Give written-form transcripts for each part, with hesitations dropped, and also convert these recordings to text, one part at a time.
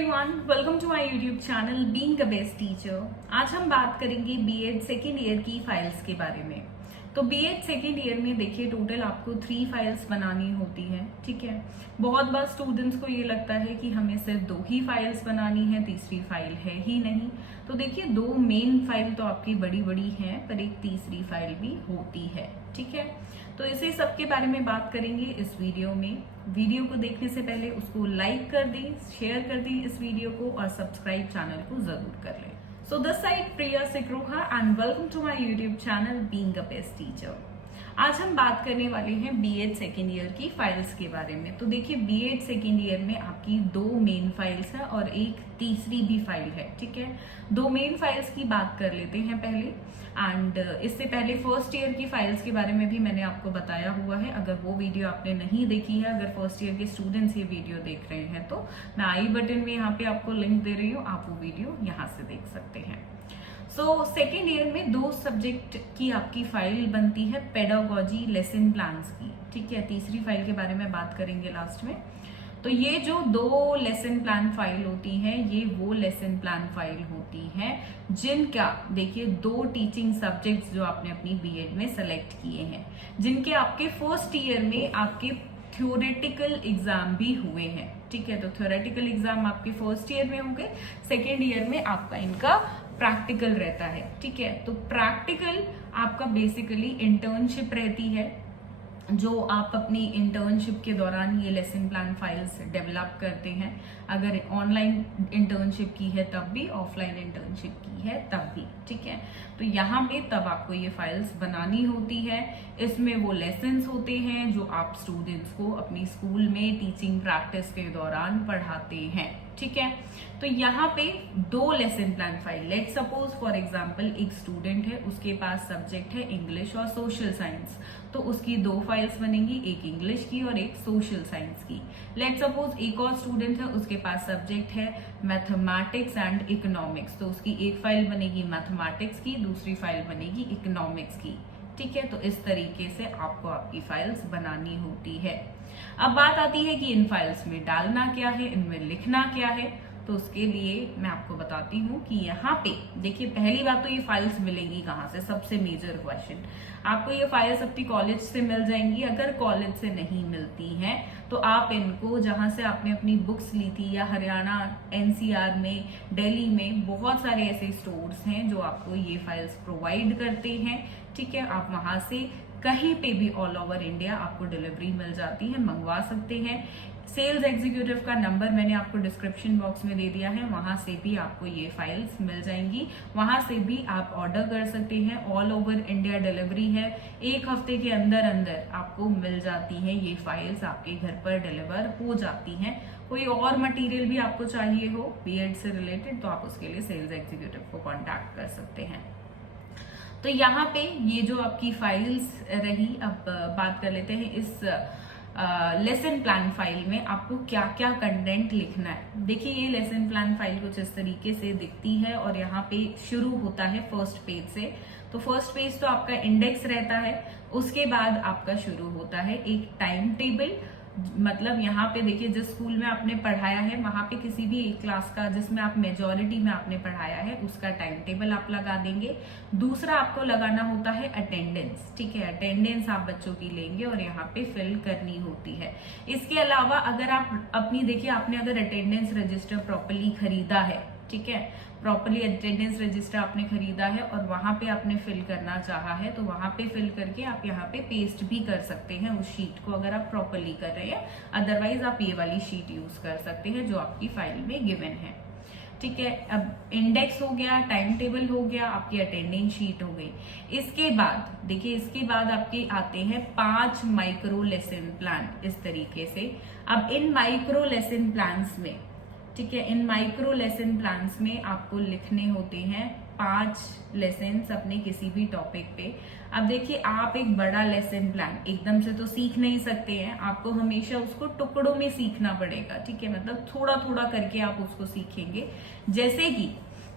Everyone, welcome to my YouTube channel being a best teacher. आज हम बात करेंगे बीएड सेकेंड ईयर की फाइल्स के बारे में। तो बीएड सेकेंड ईयर में देखिए टोटल आपको 3 फाइल्स बनानी होती है, ठीक है। बहुत बार स्टूडेंट्स को ये लगता है कि हमें सिर्फ 2 ही फाइल्स बनानी है, तीसरी फाइल है ही नहीं। तो देखिए 2 मेन फाइल तो आपकी बड़ी बड़ी हैं, पर एक तीसरी फाइल भी होती है, ठीक है। तो इसी सब के बारे में बात करेंगे इस वीडियो में। वीडियो को देखने से पहले उसको लाइक कर दें, शेयर कर दें इस वीडियो को, और सब्सक्राइब चैनल को जरूर कर लें। So this side Priya Sikroha and welcome to my YouTube channel being a best teacher. आज हम बात करने वाले हैं बीएड सेकेंड ईयर की फाइल्स के बारे में। तो देखिए बीएड सेकेंड ईयर में आपकी 2 मेन फाइल्स है और एक तीसरी भी फाइल है, ठीक है। 2 मेन फाइल्स की बात कर लेते हैं पहले, एंड इससे पहले फर्स्ट ईयर की फाइल्स के बारे में भी मैंने आपको बताया हुआ है। अगर वो वीडियो आपने नहीं देखी है, अगर फर्स्ट ईयर के स्टूडेंट्स ये वीडियो देख रहे हैं, तो मैं आई बटन में यहाँ पे आपको लिंक दे रही हूँ, आप वो वीडियो यहाँ से देख सकते हैं। सो सेकेंड ईयर में 2 सब्जेक्ट की आपकी फाइल बनती है, पेडागोजी लेसन प्लान्स की, ठीक है। तीसरी फाइल के बारे में बात करेंगे लास्ट में। तो ये जो 2 लेसन प्लान फाइल होती हैं, ये वो लेसन प्लान फाइल होती हैं जिनका देखिए 2 टीचिंग सब्जेक्ट्स जो आपने अपनी बीएड में सेलेक्ट किए हैं, जिनके आपके फर्स्ट ईयर में आपके थ्योरेटिकल एग्जाम भी हुए हैं, ठीक है। तो थ्योरेटिकल एग्जाम आपके फर्स्ट ईयर में होंगे, सेकेंड ईयर में आपका इनका प्रैक्टिकल रहता है, ठीक है। तो प्रैक्टिकल आपका बेसिकली इंटर्नशिप रहती है, जो आप अपनी इंटर्नशिप के दौरान ये लेसन प्लान फाइल्स डेवलप करते हैं। अगर ऑनलाइन इंटर्नशिप की है तब भी, ऑफलाइन इंटर्नशिप की है तब भी, ठीक है। तो यहाँ पे तब आपको ये फाइल्स बनानी होती है। इसमें वो लेसन्स होते हैं जो आप स्टूडेंट्स को अपनी स्कूल में टीचिंग प्रैक्टिस के दौरान पढ़ाते हैं, ठीक है। तो यहाँ पे 2 lesson plan file, let suppose for example एक स्टूडेंट है, उसके पास सब्जेक्ट है इंग्लिश और सोशल साइंस, तो उसकी 2 फाइल्स बनेंगी, एक इंग्लिश की और एक सोशल साइंस की। लेट सपोज एक और स्टूडेंट है, उसके पास सब्जेक्ट है मैथमेटिक्स एंड इकोनॉमिक्स, तो उसकी एक फाइल बनेगी मैथमेटिक्स की, दूसरी फाइल बनेगी इकोनॉमिक्स की, ठीक है। तो इस तरीके से आपको आपकी फाइल्स बनानी होती है। अब बात आती है कि इन फाइल्स में डालना क्या है, इनमें लिखना क्या है। तो उसके लिए मैं आपको बताती हूँ कि यहाँ पे देखिए पहली बात तो ये फाइल्स मिलेंगी कहाँ से, सबसे मेजर क्वेश्चन। आपको ये फाइल्स अपनी कॉलेज से मिल जाएंगी। अगर कॉलेज से नहीं मिलती हैं तो आप इनको जहाँ से आपने अपनी बुक्स ली थी, या हरियाणा एनसीआर में, दिल्ली में बहुत सारे ऐसे स्टोर्स हैं जो आपको ये फाइल्स प्रोवाइड करते हैं, ठीक है। आप वहां से कहीं पे भी ऑल ओवर इंडिया आपको डिलीवरी मिल जाती है, मंगवा सकते हैं। सेल्स एग्जीक्यूटिव का नंबर मैंने आपको डिस्क्रिप्शन बॉक्स में दे दिया है, वहां से भी आपको ये फाइल्स मिल जाएंगी, वहां से भी आप ऑर्डर कर सकते हैं। ऑल ओवर इंडिया डिलीवरी है, 1 हफ्ते के अंदर अंदर आपको मिल जाती है ये फाइल्स, आपके घर पर डिलीवर हो जाती हैं। कोई और मटेरियल भी आपको चाहिए हो बीएड से रिलेटेड, तो आप उसके लिए सेल्स एग्जीक्यूटिव को कॉन्टैक्ट कर सकते हैं। तो यहाँ पे ये जो आपकी फाइल्स रही, अब बात कर लेते हैं इस लेसन प्लान फाइल में आपको क्या क्या कंटेंट लिखना है। देखिए ये लेसन प्लान फाइल कुछ इस तरीके से दिखती है, और यहाँ पे शुरू होता है फर्स्ट पेज से। तो फर्स्ट पेज तो आपका इंडेक्स रहता है, उसके बाद आपका शुरू होता है एक टाइम टेबल। मतलब यहाँ पे देखिए जिस स्कूल में आपने पढ़ाया है, वहां पे किसी भी एक क्लास का जिसमें आप मेजॉरिटी में आपने पढ़ाया है, उसका टाइम टेबल आप लगा देंगे। दूसरा आपको लगाना होता है अटेंडेंस, ठीक है। अटेंडेंस आप बच्चों की लेंगे और यहाँ पे फिल करनी होती है। इसके अलावा अगर आप अपनी देखिए, आपने अगर अटेंडेंस रजिस्टर प्रॉपरली खरीदा है, ठीक है, प्रॉपरली अटेंडेंस रजिस्टर आपने खरीदा है और वहां पे आपने फिल करना चाहा है, तो वहां पे फिल करके आप यहाँ पे पेस्ट भी कर सकते हैं उस शीट को, अगर आप प्रॉपरली कर रहे हैं। अदरवाइज आप ये वाली शीट यूज कर सकते हैं जो आपकी फाइल में गिवन है, ठीक है। अब इंडेक्स हो गया, टाइम टेबल हो गया, आपकी अटेंडेंस शीट हो गई। इसके बाद देखिए, इसके बाद आपके आते हैं 5 माइक्रो लेसन प्लान इस तरीके से। अब इन माइक्रो लेसन प्लान्स में, ठीक है, इन माइक्रो लेसन प्लान्स में आपको लिखने होते हैं 5 लेसन्स अपने किसी भी टॉपिक पे। अब देखिए आप एक बड़ा लेसन प्लान एकदम से तो सीख नहीं सकते हैं, आपको हमेशा उसको टुकड़ों में सीखना पड़ेगा, ठीक है। मतलब थोड़ा थोड़ा करके आप उसको सीखेंगे। जैसे कि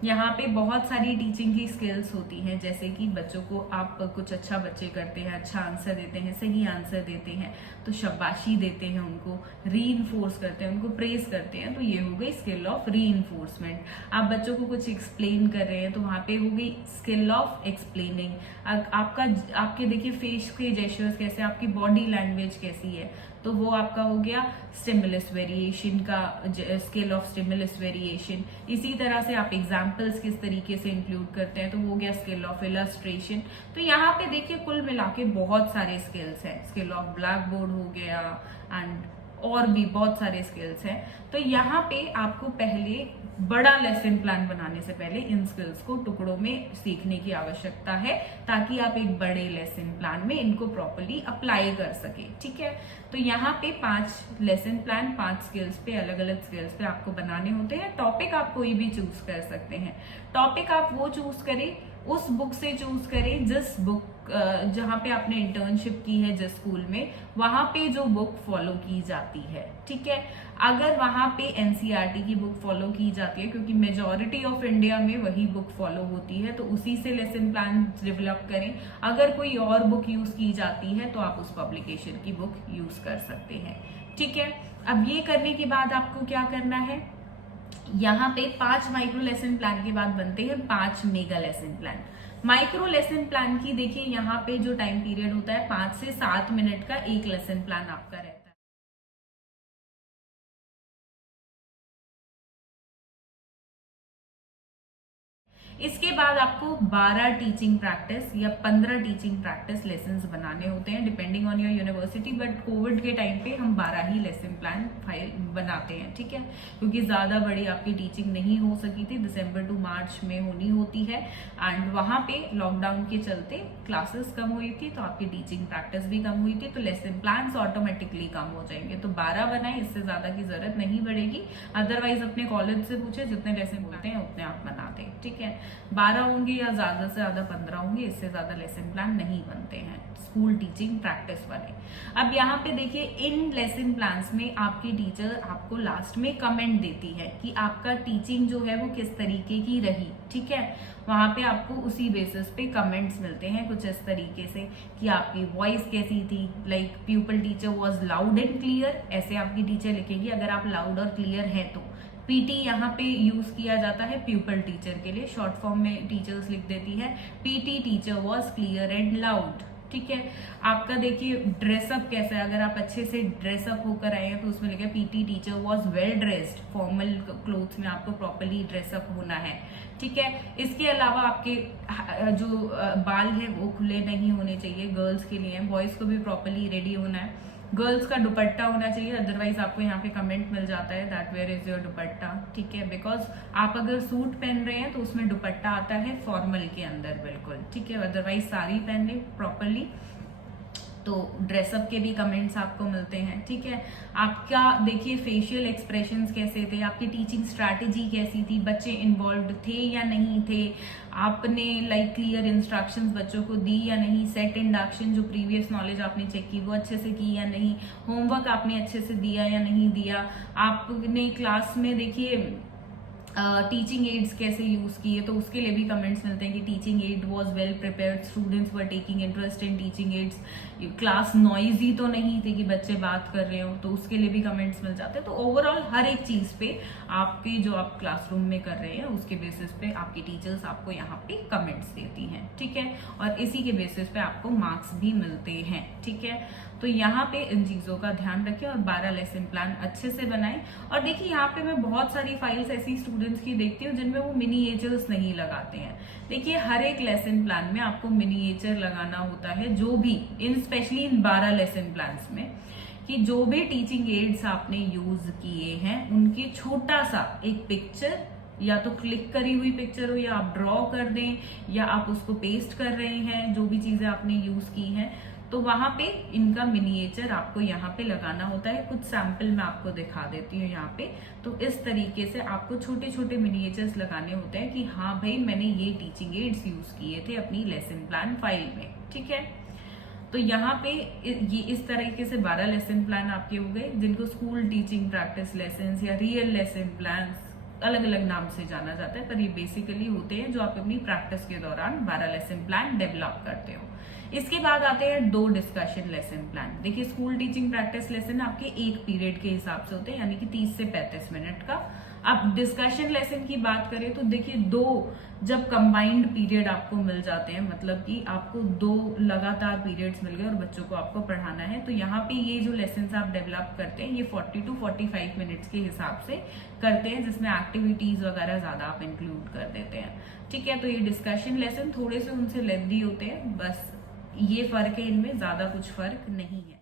यहाँ पे बहुत सारी टीचिंग की स्किल्स होती हैं, जैसे कि बच्चों को आप कुछ अच्छा बच्चे करते हैं, अच्छा आंसर देते हैं, सही आंसर देते हैं तो शाबाशी देते हैं, उनको रीइंफोर्स करते हैं, उनको प्रेज करते हैं, तो ये हो गई स्किल ऑफ रीइंफोर्समेंट। आप बच्चों को कुछ एक्सप्लेन कर रहे हैं तो वहां पे हो गई स्किल ऑफ एक्सप्लेनिंग। आपके देखिए फेस के जेस्चर्स कैसे, आपकी बॉडी लैंग्वेज कैसी है, तो वो आपका हो गया स्टिमुलस वेरिएशन का स्किल ऑफ स्टिमुलस वेरिएशन। इसी तरह से आप एग्जाम्पल्स किस तरीके से इंक्लूड करते हैं तो वो हो गया स्किल ऑफ इलस्ट्रेशन। तो यहाँ पे देखिए कुल मिला के बहुत सारे स्किल्स हैं, स्किल ऑफ ब्लैक बोर्ड हो गया एंड और भी बहुत सारे स्किल्स हैं। तो यहाँ पे आपको पहले बड़ा लेसन प्लान बनाने से पहले इन स्किल्स को टुकड़ों में सीखने की आवश्यकता है, ताकि आप एक बड़े लेसन प्लान में इनको प्रॉपर्ली अप्लाई कर सके। ठीक है, तो यहाँ पे 5 लेसन प्लान 5 स्किल्स पे, अलग अलग स्किल्स पे आपको बनाने होते हैं। टॉपिक आप कोई भी चूज कर सकते हैं। टॉपिक आप वो चूज करें, उस बुक से चूज करें जिस बुक जहाँ पे आपने इंटर्नशिप की है, जिस स्कूल में, वहां पे जो बुक फॉलो की जाती है। ठीक है, अगर वहां पे एनसीईआरटी की बुक फॉलो की जाती है, क्योंकि मेजॉरिटी ऑफ इंडिया में वही बुक फॉलो होती है, तो उसी से लेसन प्लान डेवलप करें। अगर कोई और बुक यूज की जाती है तो आप उस पब्लिकेशन की बुक यूज कर सकते हैं। ठीक है, अब ये करने के बाद आपको क्या करना है, यहाँ पे 5 माइक्रो लेसन प्लान के बाद बनते हैं 5 mega lesson plan. Micro lesson plan की देखिए यहाँ पे जो टाइम पीरियड होता है 5 से 7 मिनट का एक लेसन प्लान आपका रहता है। इसके बाद आपको 12 टीचिंग प्रैक्टिस या 15 टीचिंग प्रैक्टिस लेसन्स बनाने होते हैं, depending on your university. But Covid के टाइम पे हम 12 ही लेसन प्लान फाइल बनाते हैं। ठीक है, क्योंकि ज्यादा बड़ी आपकी टीचिंग नहीं हो सकी थी, दिसंबर टू मार्च में होनी होती है, एंड वहां पे लॉकडाउन के चलते क्लासेस कम हुई थी, तो आपकी टीचिंग प्रैक्टिस भी कम हुई थी, तो लेसन प्लान ऑटोमेटिकली कम हो जाएंगे। तो 12 बनाए, इससे ज्यादा की जरूरत नहीं पड़ेगी। अदरवाइज अपने कॉलेज से पूछे, जितने लेसन बोलते हैं उतने आप बना दें। ठीक है, 12 होंगे या ज्यादा से ज्यादा 15 होंगे, इससे ज्यादा लेसन प्लान नहीं बनते हैं स्कूल टीचिंग प्रैक्टिस वाले। अब यहाँ पे देखिए इन लेसन प्लान्स में आपकी टीचर आपको लास्ट में कमेंट देती है कि आपका टीचिंग जो है वो किस तरीके की रही। ठीक है, वहां पे आपको उसी बेसिस पे कमेंट्स मिलते हैं कुछ इस तरीके से कि आपकी वॉइस कैसी थी, like pupil teacher was loud and clear, ऐसे आपकी टीचर लिखेगी अगर आप लाउड और क्लियर है तो। पीटी यहाँ पे यूज किया जाता है प्यूपल टीचर के लिए, शॉर्ट फॉर्म में टीचर्स लिख देती है PT teacher was clear and loud. ठीक है, आपका देखिए ड्रेसअप कैसा है, अगर आप अच्छे से ड्रेसअप होकर आए हैं तो उसमें लिखा PT teacher was well dressed, formal clothes में आपको प्रॉपर्ली ड्रेसअप होना है। ठीक है, इसके अलावा आपके जो बाल है वो खुले नहीं होने चाहिए, गर्ल्स के लिए, बॉयज को भी प्रॉपर्ली रेडी होना है। गर्ल्स का दुपट्टा होना चाहिए, अदरवाइज आपको यहाँ पे कमेंट मिल जाता है that where is your dupatta. ठीक है, बिकॉज आप अगर सूट पहन रहे हैं तो उसमें दुपट्टा आता है फॉर्मल के अंदर, बिल्कुल। ठीक है, अदरवाइज साड़ी पहन ले प्रॉपरली। तो ड्रेसअप के भी कमेंट्स आपको मिलते हैं। ठीक है, आपका देखिए फेशियल एक्सप्रेशंस कैसे थे, आपकी टीचिंग स्ट्रैटेजी कैसी थी, बच्चे इन्वॉल्व थे या नहीं थे, आपने लाइक क्लियर इंस्ट्रक्शंस बच्चों को दी या नहीं, सेट इंडक्शन जो प्रीवियस नॉलेज आपने चेक की वो अच्छे से की या नहीं, होमवर्क आपने अच्छे से दिया या नहीं दिया, आपने क्लास में देखिए टीचिंग एड्स कैसे यूज किए, तो उसके लिए भी कमेंट्स मिलते हैं कि teaching add was well prepared, students were taking interest in teaching ads, class noisy तो नहीं थी कि बच्चे बात कर रहे हो, तो उसके लिए भी कमेंट्स मिल जाते हैं। तो ओवरऑल हर एक चीज पे आपके जो आप क्लासरूम में कर रहे हैं उसके बेसिस पे आपकी टीचर्स आपको यहाँ पे कमेंट्स देती हैं। ठीक है, और इसी के बेसिस पे आपको मार्क्स भी मिलते हैं। ठीक है, तो यहाँ पे इन चीजों का ध्यान रखें और 12 लेसन प्लान अच्छे से बनाएं। और देखिए यहाँ पे मैं बहुत सारी फाइल्स ऐसी स्टूडेंट्स की देखती हूँ जिनमें वो मिनिएचर्स नहीं लगाते हैं। देखिए हर एक लेसन प्लान में आपको मिनिएचर लगाना होता है, जो भी इन स्पेशली इन 12 लेसन प्लान्स में, कि जो भी टीचिंग एड्स आपने यूज किए हैं उनके छोटा सा एक पिक्चर, या तो क्लिक करी हुई पिक्चर हो, या आप ड्रॉ कर दें, या आप उसको पेस्ट कर रहे हैं, जो भी चीजें आपने यूज की हैं, तो वहां पे इनका मिनिएचर आपको यहाँ पे लगाना होता है। कुछ सैंपल मैं आपको दिखा देती हूँ यहाँ पे। तो इस तरीके से आपको छोटे छोटे मिनिएचर्स लगाने होते हैं कि हाँ भाई मैंने ये टीचिंग एड्स यूज किए थे अपनी लेसन प्लान फाइल में। ठीक है, तो यहाँ पे ये इस तरीके से 12 लेसन प्लान आपके हो गए, जिनको स्कूल टीचिंग प्रैक्टिस लेसन या रियल लेसन प्लान अलग अलग नाम से जाना जाता है, पर ये बेसिकली होते हैं जो आप अपनी प्रैक्टिस के दौरान 12 लेसन प्लान डेवलप करते हो। इसके बाद आते हैं 2 डिस्कशन लेसन प्लान। देखिए स्कूल टीचिंग प्रैक्टिस लेसन आपके एक पीरियड के हिसाब से होते हैं, यानी कि 30 से 35 मिनट का। अब डिस्कशन लेसन की बात करें तो देखिए 2 जब कंबाइंड पीरियड आपको मिल जाते हैं, मतलब कि आपको 2 लगातार पीरियड्स मिल गए और बच्चों को आपको पढ़ाना है, तो यहाँ पे ये जो लेसन आप डेवलप करते हैं ये 40 to 45 मिनट्स के हिसाब से करते हैं, जिसमें एक्टिविटीज वगैरह ज्यादा आप इंक्लूड कर देते हैं। ठीक है, तो ये डिस्कशन लेसन थोड़े से उनसे लेंथी होते हैं, बस ये फर्क है, इनमें ज्यादा कुछ फर्क नहीं है।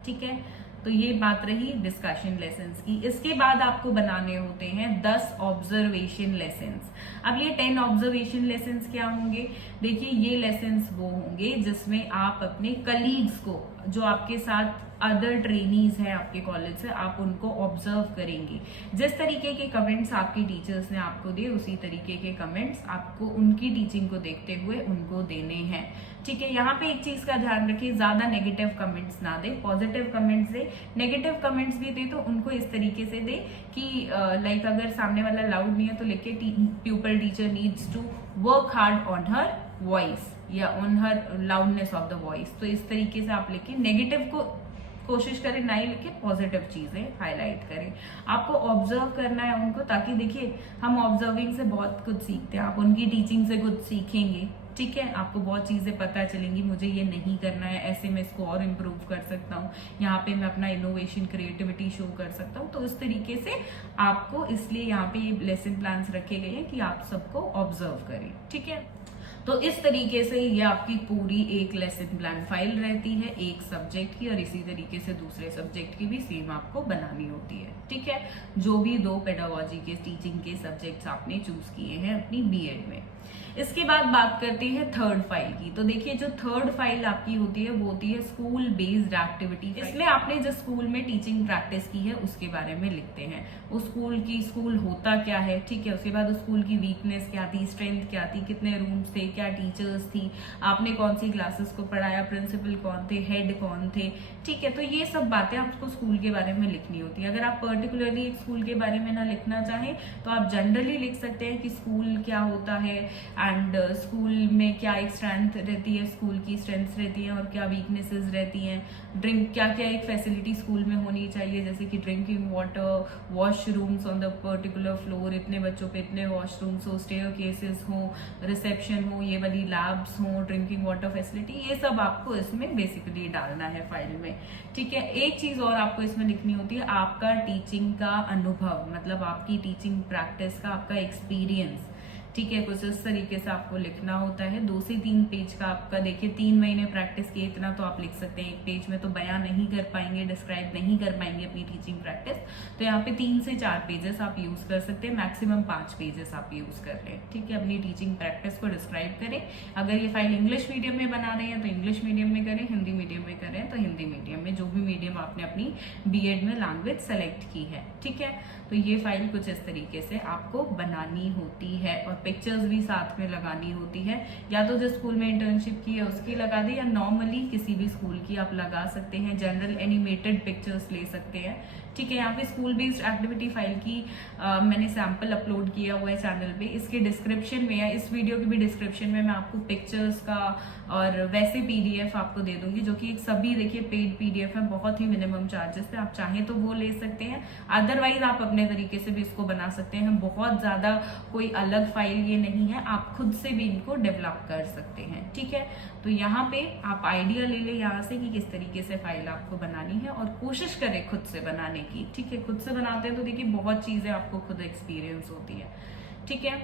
ठीक है, तो ये बात रही डिस्कशन लेसन्स की। इसके बाद आपको बनाने होते हैं 10 ऑब्जर्वेशन लेसन्स। अब ये 10 ऑब्जर्वेशन लेसन्स क्या होंगे? देखिए ये लेसन्स वो होंगे जिसमें आप अपने कलीग्स को, जो आपके साथ अदर ट्रेनीज हैं आपके कॉलेज से, आप उनको ऑब्जर्व करेंगे। जिस तरीके के कमेंट्स आपकी टीचर्स ने आपको दिए उसी तरीके के कमेंट्स आपको उनकी टीचिंग को देखते हुए उनको देने हैं। ठीक है, यहाँ पे एक चीज का ध्यान रखिए, ज्यादा नेगेटिव कमेंट्स ना दे, पॉजिटिव कमेंट्स दे। नेगेटिव कमेंट्स भी दे तो उनको इस तरीके से दे कि लाइक अगर सामने वाला लाउड नहीं है तो लिखे pupil teacher needs to work hard on her voice या on her loudness of the voice. तो इस तरीके से आप लिखे, नेगेटिव को कोशिश करें ना ही लिखे, पॉजिटिव चीजें हाईलाइट करें। आपको ऑब्जर्व करना है उनको, ताकि देखिए हम ऑब्जर्विंग से बहुत कुछ सीखते हैं, आप उनकी टीचिंग से कुछ सीखेंगे। ठीक है, आपको बहुत चीजें पता चलेंगी, मुझे ये नहीं करना है, ऐसे मैं इसको और इम्प्रूव कर सकता हूँ, यहाँ पे मैं अपना इनोवेशन क्रिएटिविटी शो कर सकता हूँ। तो उस तरीके से आपको, इसलिए यहाँ पे ये लेसन प्लान्स रखे गए हैं कि आप सबको ऑब्जर्व करें। ठीक है, तो इस तरीके से ये आपकी पूरी एक लेसन प्लान फाइल रहती है एक सब्जेक्ट की, और इसी तरीके से दूसरे सब्जेक्ट की भी सेम आपको बनानी होती है। ठीक है, जो भी 2 पेडागोजी के टीचिंग के सब्जेक्ट्स आपने चूज किए हैं अपनी बीएड में। इसके बाद बात करते हैं थर्ड फाइल की। तो देखिए जो थर्ड फाइल आपकी होती है वो होती है स्कूल बेस्ड एक्टिविटी। इसमें आपने जिस स्कूल में टीचिंग प्रैक्टिस की है उसके बारे में लिखते हैं, उस स्कूल होता क्या है। ठीक है, उसके बाद उस स्कूल की वीकनेस क्या थी, स्ट्रेंथ क्या थी, कितने रूम्स थे, क्या टीचर्स थी, आपने कौन सी क्लासेस को पढ़ाया, प्रिंसिपल कौन थे, हेड कौन थे। ठीक है, तो ये सब बातें आपको स्कूल के बारे में लिखनी होती है। अगर आप पर्टिकुलरली एक स्कूल के बारे में ना लिखना चाहें तो आप जनरली लिख सकते हैं कि स्कूल क्या होता है एंड स्कूल में क्या एक स्ट्रेंथ रहती है, स्कूल की स्ट्रेंथ्स रहती हैं और क्या वीकनेसेस रहती हैं, क्या क्या एक फैसिलिटी स्कूल में होनी चाहिए, जैसे कि drinking water, washrooms on the particular floor, इतने बच्चों पे इतने वॉशरूम्स हो, स्टेयर केसेस हो, रिसेप्शन हो, ये वाली लैब्स हो, ड्रिंकिंग वाटर फैसिलिटी, ये सब आपको इसमें बेसिकली डालना है फाइल में। ठीक है, एक चीज और आपको इसमें लिखनी होती है, आपका टीचिंग का अनुभव, मतलब आपकी टीचिंग प्रैक्टिस का आपका एक्सपीरियंस। ठीक है, कुछ इस तरीके से आपको लिखना होता है। 2 से 3 पेज का आपका, देखिए 3 महीने प्रैक्टिस किए, इतना तो आप लिख सकते हैं। एक पेज में तो बयान नहीं कर पाएंगे, डिस्क्राइब नहीं कर पाएंगे अपनी टीचिंग प्रैक्टिस, तो यहाँ पे 3 से 4 पेजेस आप यूज कर सकते हैं, मैक्सिमम 5 पेजेस आप यूज कर लें। ठीक है, अपनी टीचिंग प्रैक्टिस को डिस्क्राइब करें। अगर ये फाइल इंग्लिश मीडियम में बना रहे हैं तो इंग्लिश मीडियम में करें, हिंदी मीडियम में करें तो हिंदी मीडियम में, जो भी मीडियम आपने अपनी बीएड में लैंग्वेज सेलेक्ट की है। ठीक है, तो ये फाइल कुछ इस तरीके से आपको बनानी होती है, और पिक्चर्स भी साथ में लगानी होती है। या तो जिस स्कूल में इंटर्नशिप की है उसकी लगा दे, या नॉर्मली किसी भी स्कूल की आप लगा सकते हैं। जनरल एनिमेटेड पिक्चर्स ले सकते हैं। ठीक है, यहाँ पे स्कूल बेस्ड एक्टिविटी फाइल की मैंने सैंपल अपलोड किया हुआ है चैनल पे। इसके डिस्क्रिप्शन में या इस वीडियो के भी डिस्क्रिप्शन में मैं आपको पिक्चर्स का और वैसे पीडीएफ आपको दे दूंगी, जो कि एक सभी देखिए पेड पीडीएफ है, बहुत ही मिनिमम चार्जेस पे, आप चाहें तो वो ले सकते हैं। अदरवाइज आप अपने तरीके से भी इसको बना सकते हैं, बहुत ज्यादा कोई अलग फाइल ये नहीं है, आप खुद से भी इनको डेवलप कर सकते हैं। ठीक है, तो यहाँ पे आप आइडिया ले ले यहाँ से कि किस तरीके से फाइल आपको बनानी है, और कोशिश करें खुद से बनाने की। ठीक है, खुद से बनाते हैं तो देखिए बहुत चीजें आपको खुद एक्सपीरियंस होती है। ठीक है,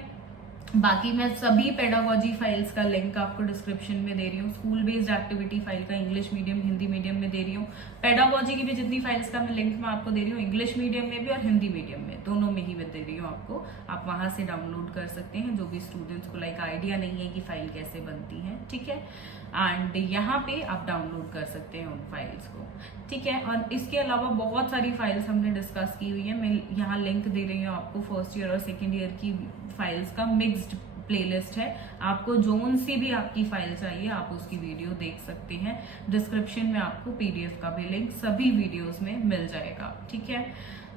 बाकी मैं सभी पेडागोजी फाइल्स का लिंक आपको डिस्क्रिप्शन में दे रही हूँ। स्कूल बेस्ड एक्टिविटी फाइल का इंग्लिश मीडियम, हिंदी मीडियम में दे रही हूँ। पेडागोजी की भी जितनी फाइल्स का मैं लिंक मैं आपको दे रही हूँ, इंग्लिश मीडियम में भी और हिंदी मीडियम में, दोनों में ही मैं दे रही हूँ आपको। आप वहां से डाउनलोड कर सकते हैं, जो भी स्टूडेंट्स को लाइक आइडिया नहीं है कि फाइल कैसे बनती है। ठीक है, एंड यहाँ पे आप डाउनलोड कर सकते हैं उन फाइल्स को। ठीक है, और इसके अलावा बहुत सारी फाइल्स हमने डिस्कस की हुई है, मैं यहाँ लिंक दे रही हूँ आपको फर्स्ट ईयर और सेकेंड ईयर की फाइल्स का मिक्स्ड प्लेलिस्ट है, आपको जोन सी भी आपकी फाइल चाहिए आप उसकी वीडियो देख सकते हैं। डिस्क्रिप्शन में आपको पीडीएफ का भी लिंक सभी वीडियोस में मिल जाएगा, ठीक है।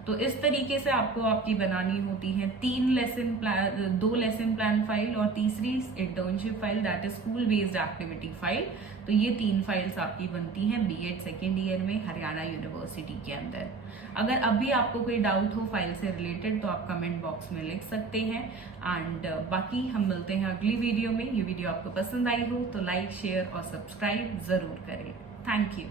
तो इस तरीके से आपको आपकी बनानी होती है 2 लेसन प्लान फाइल और तीसरी internship file, that is school based activity file. तो ये 3 फाइल्स आपकी बनती हैं बीएड सेकेंड ईयर में हरियाणा यूनिवर्सिटी के अंदर। अगर अभी आपको कोई डाउट हो फाइल से रिलेटेड तो आप कमेंट बॉक्स में लिख सकते हैं। एंड बाकी हम मिलते हैं अगली वीडियो में। ये वीडियो आपको पसंद आई हो तो लाइक, शेयर और सब्सक्राइब जरूर करें। Thank you.